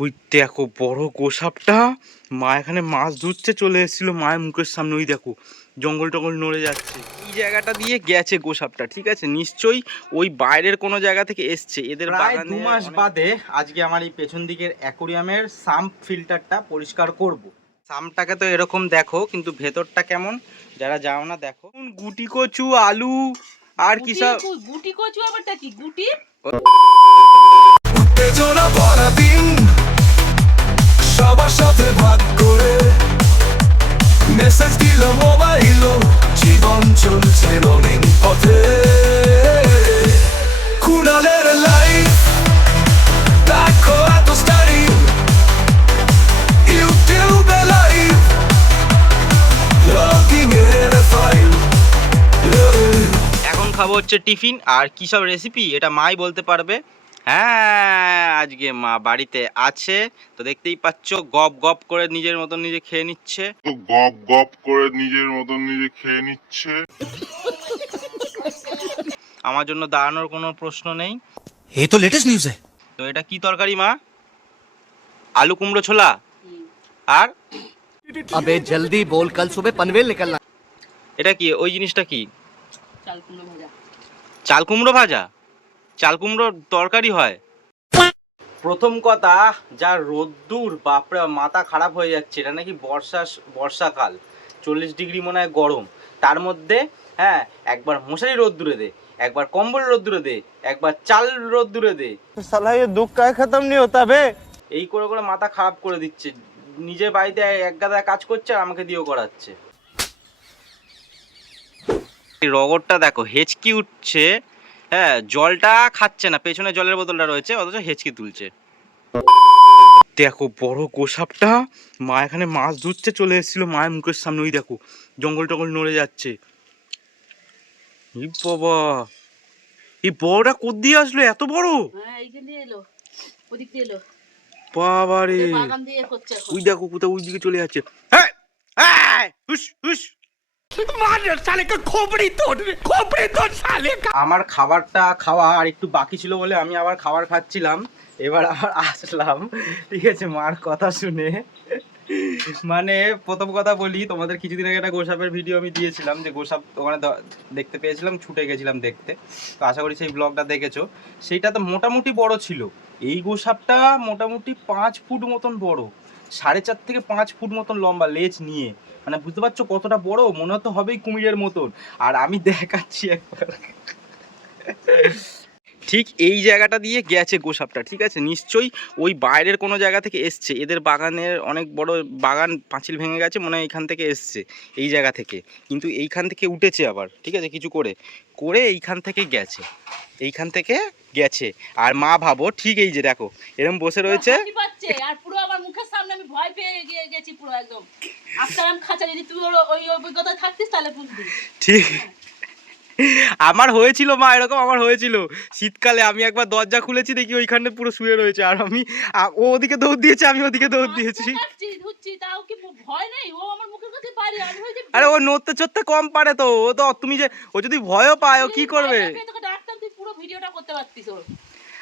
ওই দেখো বড় গোসাপটা। মা এখানে মাছ ধরছে চলে এসেছিল। মায়ের মুখের সামনে ওই দেখো জঙ্গল টঙ্গল নড়ে যাচ্ছে। এই জায়গাটা দিয়ে গেছে গোসাপটা ঠিক আছে? নিশ্চয়ই ওই বাইরের কোনো জায়গা থেকে এসছে। এদের প্রায় দু মাস বাদে আজকে আমার এই পেছন দিকের অ্যাকোরিয়ামের সাম্প ফিল্টারটা পরিষ্কার করব। সামটাকে তো এরকম দেখো কিন্তু ভেতরটা কেমন? যারা যাও না দেখো। গুটি কচু আলু আর কি সব? গুটি- কচু আবারটা কি? গুটি? উত্তেজনা ভরা দিন সবার সাথে ভাগ করে মেসেজ দিল মোবাইল জীবন চলছে পথে। এখন খাব হচ্ছে টিফিন, আর কি সব রেসিপি এটা মাই বলতে পারবে। হ্যাঁ আজকে মা বাড়িতে আছে তো দেখতেই পাচ্ছ গপ গপ করে নিজের মতন নিজে খেয়ে নিচ্ছে। গপ গপ করে নিজের মতন নিজে খেয়ে নিচ্ছে। আমার জন্য দাঁড়ানোর কোনো প্রশ্ন নেই। এ তো লেটেস্ট নিউজ তো এটা কি তরকারি মা? আলু কুমড়ো ছোলা? আর? আবে জলদি বল কাল সুবে পনভেল নিকলনা। এটা কি ওই জিনিসটা কি? চাল কুমড়ো ভাজা। চাল কুমড়ো ভাজা? চাল কুমড়োর তরকারি হয়। প্রথম কথা যা রোদ্দুর বাপরে মাথা খারাপ হয়ে যাচ্ছে এটা নাকি বর্ষা বর্ষাকাল। চল্লিশ ডিগ্রি মনে হয় গরম। তার মধ্যে হ্যাঁ একবার মশারি রোদ্দুরে দে একবার কম্বল রোদ্দুরে দে একবার চাল রোদ্দুরে দে। সালাই দুঃখ কায় খতম নি হতা এই করে করে মাথা খারাপ করে দিচ্ছে। নিজের বাড়িতে এক গাদা কাজ করছে আর আমাকে দিয়েও করাচ্ছে। রগরটা দেখো হেঁচকি উঠছে। হ্যাঁ জলটা খাচ্ছে না পেছনে জলের বোতলটা রয়েছে অথচ হেঁচকি তুলছে। দেখো বড় গোসাপটা মা এখানে মাছ ধরছে চলে এসেছিল মায়ের মুখের সামনে ওই দেখো জঙ্গল টঙ্গল নড়ে যাচ্ছে। বাবা এই বড়টা কোথ দিয়ে আসলো এত বড়? হ্যাঁ বাবা রে ওই দেখো কোথাও ওই দিকে চলে যাচ্ছে। হ্যাঁ হ্যাঁ হুস হুস আমার খাবারটা খাওয়া আর একটু বাকি ছিল বলে আমি আবার খাবার খাচ্ছিলাম। এবার আবার আসলাম। ঠিক আছে, মার কথা শুনে। মানে প্রথম কথা বলি, তোমাদের কিছুদিন আগে একটা গোসাপের ভিডিও আমি দিয়েছিলাম, যে গোসাপ ওখানে দেখতে পেয়েছিলাম, ছুটে গেছিলাম দেখতে। তো আশা করি সেই ব্লগটা দেখেছ। সেইটা তো মোটামুটি বড় ছিল। এই গোসাপটা মোটামুটি পাঁচ ফুট মতন বড়। সাড়ে চার থেকে পাঁচ ফুট মতন লম্বা লেজ নিয়ে। মানে বুঝতে পারছ কতটা বড়? মনে হতো হবেই কুমিরের মতন। আর আমি দেখাচ্ছি একবার। ঠিক এই জায়গাটা দিয়ে গেছে গোসাপটা, ঠিক আছে? নিশ্চয়ই ওই বাইরের কোনো জায়গা থেকে এসছে। এদের বাগানের অনেক বড় বাগান পাঁচিল ভেঙে গেছে, মনে হয় এইখান থেকে এসছে, এই জায়গা থেকে। কিন্তু এইখান থেকে উঠেছে আবার, ঠিক আছে? কিছু করে করে এইখান থেকে গেছে। এইখান থেকে গেছে। আর মা ভাবো, ঠিক এই যে দেখো, এরম বসে রয়েছে। সামনে আমি ভয় পেয়ে গিয়ে- গেছি পুরো একদম। আফটারাম খাঁচা যদি তুই ওই অভিজ্ঞতা থাকতিস তাহলে বুঝবি। ঠিক। আমার হয়েছিল মা এরকম আমার হয়েছিল। শীতকালে আমি একবার দরজা খুলেছি দেখি ওইখানে পুরো শুয়ে রয়েছে। আর আমি ও ওদিকে দৌড় দিয়েছে আমি ওদিকে দৌড় দিয়েছি। আরে ও নড়তে চড়তে কম পারে তো। ও তো তুমি যে ও যদি ভয়ও পায় ও কি করবে?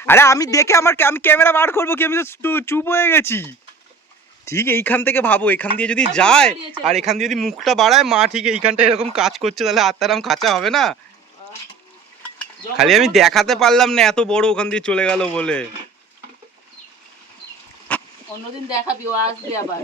আরে আমি দেখে আমার আমি ক্যামেরা বার করব কি? আমি তো চুপ হয়ে গেছি। ঠিক এইখান থেকে ভাবো এখান দিয়ে যদি যায় আর এখান দিয়ে যদি মুখটা বাড়ায় মা ঠিক এইখানটা এরকম কাজ করছে তাহলে আত্মারাম কাঁচা হবে না? খালি আমি দেখাতে পারলাম না এত বড় ওখান দিয়ে চলে গেল বলে। অন্যদিন দেখাবি ও আসবে আবার।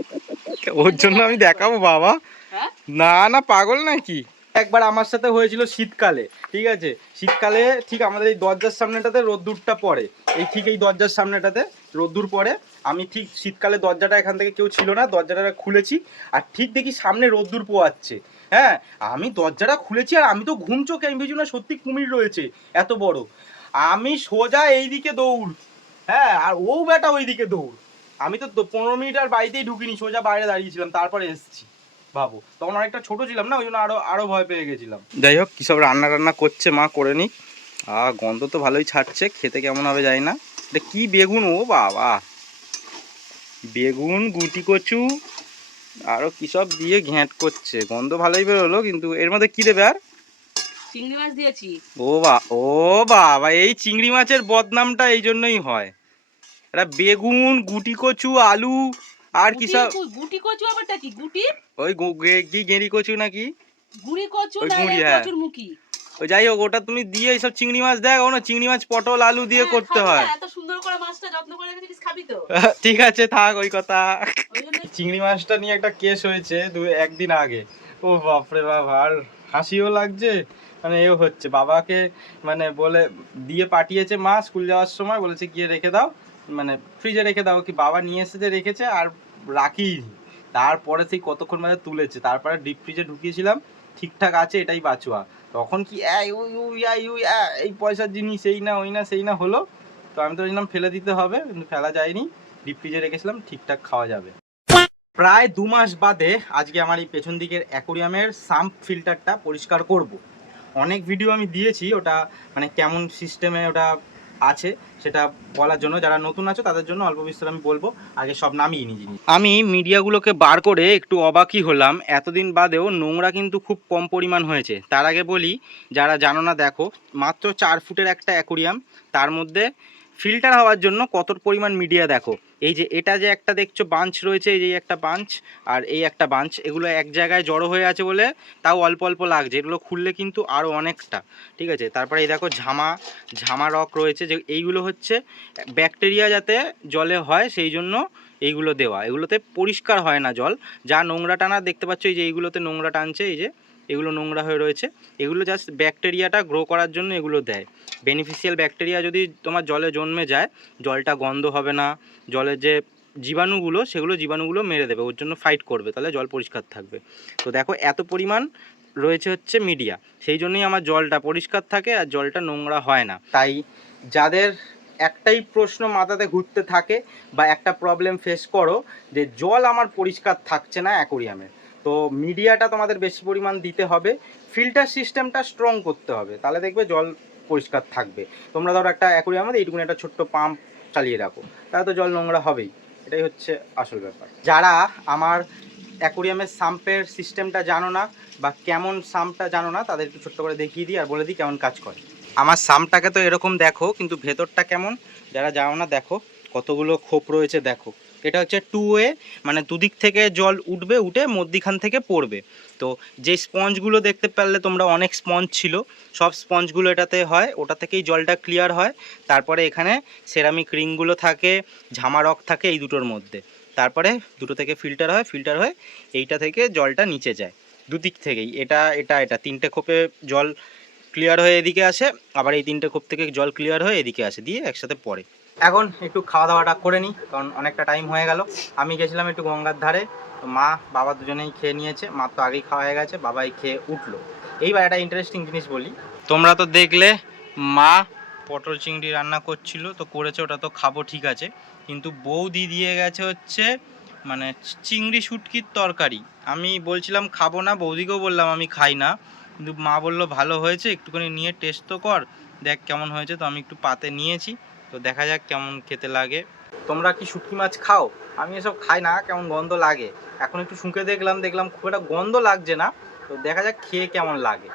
ওর জন্য আমি দেখাবো বাবা। হ্যাঁ? না না পাগল নাকি? একবার আমার সাথে হয়েছিল শীতকালে ঠিক আছে? শীতকালে ঠিক আমাদের এই দরজার সামনেটাতে রোদ্দুরটা পড়ে। এই ঠিক এই দরজার সামনেটাতে রোদ্দুর পরে, আমি ঠিক শীতকালে দরজাটা এখান থেকে কেউ ছিল না, দরজাটা খুলেছি, আর ঠিক দেখি সামনে রোদ্দুর পোয়াচ্ছে। হ্যাঁ আমি দরজাটা খুলেছি আর আমি তো ঘুম চোখে, আমি ভেবেছি না সত্যি কুমির রয়েছে, এত বড়। আমি সোজা এইদিকে দৌড় হ্যাঁ আর ও বেটা ওইদিকে দৌড়। আমি তো পনেরো মিনিট আর বাড়িতেই ঢুকিনি, সোজা বাইরে দাঁড়িয়েছিলাম, তারপরে এসেছি, ভাবো। তখন অনেকটা ছোট ছিলাম না, ওই জন্য আরও আরও ভয় পেয়ে গেছিলাম। যাই হোক, কী সব রান্না টান্না করছে মা, করে নি আ গন্ধ তো ভালোই ছাড়ছে, খেতে কেমন হবে জানি না। কি বেগুন? ও বাবা। বেগুন গুটি কচু আরও কী সব দিয়ে ঘ্যাঁট করছে। গন্ধ ভালোই বেরোলো কিন্তু এর মধ্যে কী দেবে আর? চিংড়ি মাছ দিয়েছি। ও বা ও বাবা এই চিংড়ি মাছের বদনামটা এই জন্যই হয়। এটা বেগুন গুটি কচু আলু আর কি সব গুটি কচু আবারটা কি? গুটি? ওই গু- গে- কি গেঁড়ি কচু নাকি? গুড়ি কচু না গুঁড়ি, হ্যাঁ। কচুর মুখি। ওই যাই হোক ওটা তুমি দিয়ে এইসব চিংড়ি মাছ দেখ না চিংড়ি মাছ পটল আলু দিয়ে হ্যাঁ, করতে হয়। এত সুন্দর করে মাছটা যত্ন করে রেখেছিস খাবি তো। ঠিক আছে থাক ওই কথা। চিংড়ি মাছটা নিয়ে একটা কেস হয়েছে দু একদিন আগে। ও বাপরে বাপ আর হাসিও লাগছে মানে এও হচ্ছে। বাবাকে মানে বলে দিয়ে পাঠিয়েছে মা স্কুল যাওয়ার সময় বলেছে গিয়ে রেখে দাও মানে ফ্রিজে রেখে দাও কি বাবা নিয়ে এসে যে রেখেছে আর রাখি তারপরে সেই কতক্ষণ বাদে তুলেছে তারপরে ডিপ ফ্রিজে ঢুকিয়েছিলাম ঠিকঠাক আছে এটাই বাঁচুয়া তখন কি, এই পয়সার জিনিস, এই না, ওই না, সেই না হলো? তো আমি তো বলছিলাম ফেলে দিতে হবে, কিন্তু ফেলা যায়নি। ডিপ ফ্রিজে রেখেছিলাম, ঠিকঠাক খাওয়া যাবে। প্রায় দু মাস বাদে আজকে আমার এই পেছন দিকের অ্যাকোরিয়ামের সাম্প ফিল্টারটা পরিষ্কার করব। অনেক ভিডিও আমি দিয়েছি, ওটা মানে কেমন সিস্টেমে ওটা আছে, সেটা বলার জন্য যারা নতুন আছো, তাদের জন্য অল্প বিস্তর আমি বলব। আগে সব নামিয়ে নিই জিনিস। আমি মিডিয়াগুলোকে বার করে একটু অবাকই হলাম। এতদিন বাদেও নোংরা কিন্তু খুব কম পরিমাণ হয়েছে। তার আগে বলি, যারা জানো না, দেখো, মাত্র চার ফুটের একটা অ্যাকোরিয়াম, তার মধ্যে ফিল্টার হওয়ার জন্য কত পরিমাণ মিডিয়া দেখো। এই যে এটা যে একটা দেখছ বাঞ্চ রয়েছে, এই যে একটা বাঞ্চ আর এই একটা বাঞ্চ, এগুলো এক জায়গায় জড়ো হয়ে আছে বলে তাও অল্প অল্প লাগছে। এগুলো খুললে কিন্তু আরও অনেকটা, ঠিক আছে? তারপরে এই দেখো ঝামা ঝামা রক রয়েছে যে এইগুলো হচ্ছে ব্যাকটেরিয়া যাতে জলে হয় সেই জন্য এইগুলো দেওয়া। এগুলোতে পরিষ্কার হয় না জল। যা নোংরা টানা, দেখতে পাচ্ছ এই যে এইগুলোতে নোংরা টানছে, এই যে এগুলো নোংরা হয়ে রয়েছে। এগুলো জাস্ট ব্যাকটেরিয়াটা গ্রো করার জন্য এগুলো দেয়। বেনিফিশিয়াল ব্যাকটেরিয়া যদি তোমার জলে জন্মে যায়, জলটা গন্ধ হবে না, জলের যে জীবাণুগুলো, সেগুলো জীবাণুগুলো মেরে দেবে, ওর জন্য ফাইট করবে, তাহলে জল পরিষ্কার থাকবে। তো দেখো, এত পরিমাণ রয়েছে হচ্ছে মিডিয়া সেই জন্যই আমার জলটা পরিষ্কার থাকে আর জলটা নোংরা হয় না। তাই যাদের একটাই প্রশ্ন মাথাতে ঘুরতে থাকে বা একটা প্রবলেম ফেস করো, যে জল আমার পরিষ্কার থাকছে না অ্যাকোরিয়ামে তো মিডিয়াটা তোমাদের বেশি পরিমাণ দিতে হবে। ফিল্টার সিস্টেমটা স্ট্রং করতে হবে। তাহলে দেখবে জল পরিষ্কার থাকবে। তোমরা ধরো একটা অ্যাকোরিয়ামে এইটুকুনি একটা ছোট্ট পাম্প চালিয়ে রাখো। তাহলে তো জল নোংরা হবেই। এটাই হচ্ছে আসল ব্যাপার। যারা আমার অ্যাকোরিয়ামের সাম্পের সিস্টেমটা জানো না বা কেমন সাম্পটা জানো না, তাদের একটু ছোট্ট করে দেখিয়ে দিই আর বলে দিই কেমন কাজ করে। আমার সামটাকে তো এরকম দেখো, কিন্তু ভেতরটা কেমন? যারা জানো না, দেখো। কতগুলো খোপ রয়েছে, দেখো। এটা হচ্ছে টু ওয়ে মানে দুদিক থেকে জল উঠবে, উঠে মধ্যিখান থেকে পড়বে। তো যে স্পঞ্জগুলো দেখতে পারলে তোমরা অনেক স্পঞ্জ ছিল, সব স্পঞ্জগুলো এটাতে হয়, ওটা থেকেই জলটা ক্লিয়ার হয়। তারপরে এখানে সেরামিক রিংগুলো থাকে ঝামা রক থাকে এই দুটোর মধ্যে। তারপরে দুটো থেকে ফিল্টার হয় ফিল্টার হয়ে এইটা থেকে জলটা নিচে যায়, দুদিক থেকেই। এটা এটা এটা, তিনটে খোপে জল ক্লিয়ার হয়ে এদিকে আসে, আবার এই তিনটে খোপ থেকে জল ক্লিয়ার হয়ে এদিকে আসে, দিয়ে একসাথে পড়ে। এখন একটু খাওয়া দাওয়াটা করে নিই, কারণ অনেকটা টাইম হয়ে গেল। আমি গেছিলাম একটু গঙ্গার ধারে, তো মা, বাবা দুজনেই খেয়ে নিয়েছে। মা তো আগেই খাওয়া হয়ে গেছে, বাবাই খেয়ে উঠল। এইবার একটা ইন্টারেস্টিং জিনিস বলি। তোমরা তো দেখলে, মা পটল চিংড়ি রান্না করছিল, তো করেছে, ওটা তো খাব, ঠিক আছে। কিন্তু বৌদি দিয়ে গেছে হচ্ছে মানে চিংড়ি শুটকির তরকারি। আমি বলছিলাম, খাব না। বৌদিকেও বললাম, আমি খাই না। কিন্তু মা বলল, ভালো হয়েছে, একটুখানি নিয়ে টেস্ট তো কর, দেখ কেমন হয়েছে। তো আমি একটু পাতে নিয়েছি। তো দেখা যাক কেমন খেতে লাগে। তোমরা কি শুটকি মাছ খাও? আমি এসব খাই না, কেমন গন্ধ লাগে। এখন একটু শুঁকে দেখলাম দেখলাম খুব একটা গন্ধ লাগছে না। তো দেখা যাক খেয়ে কেমন লাগে।